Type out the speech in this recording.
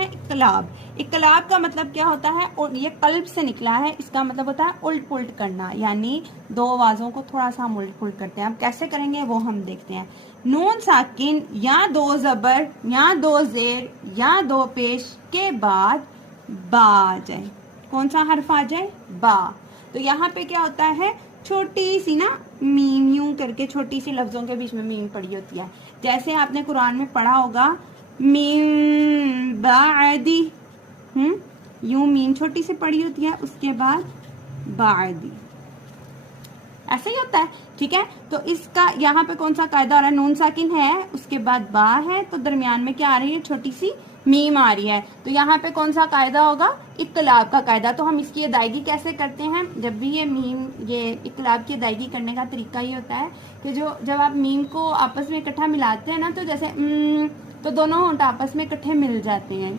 ہیں इकलाब। इकलाब का मतलब क्या होता है, और ये कल्ब से निकला है, इसका मतलब होता है उल्ट पुल्ट करना, यानी दो आवाजों को थोड़ा सा हम उल्ट पुल्ट करते हैं। अब कैसे करेंगे वो हम देखते हैं। नून साकिन या दो जबर या दो जेर या दो पेश के बाद बा आ जाए। कौन सा हर्फ आ जाए, बा। तो यहाँ पे क्या होता है, छोटी सी ना मीम, यूं करके छोटी सी लफ्जों के बीच में मीम पड़ी होती है। जैसे आपने कुरान में पढ़ा होगा मीम बादी, यूं मीम छोटी सी पड़ी होती है, उसके बाद बादी, ऐसे ही होता है। ठीक है, तो इसका यहाँ पे कौन सा कायदा आ रहा है, नून साकिन है, उसके बाद बा है, तो दरमियान में क्या आ रही है, छोटी सी मीम आ रही है। तो यहाँ पे कौन सा कायदा होगा, इकलाब का कायदा। तो हम इसकी अदायगी कैसे करते हैं, जब भी ये मीम, ये इकलाब की अदायगी करने का तरीका ये होता है कि जब आप मीम को आपस में इकट्ठा मिलाते हैं ना, तो जैसे तो दोनों होंठ आपस में इकट्ठे मिल जाते हैं।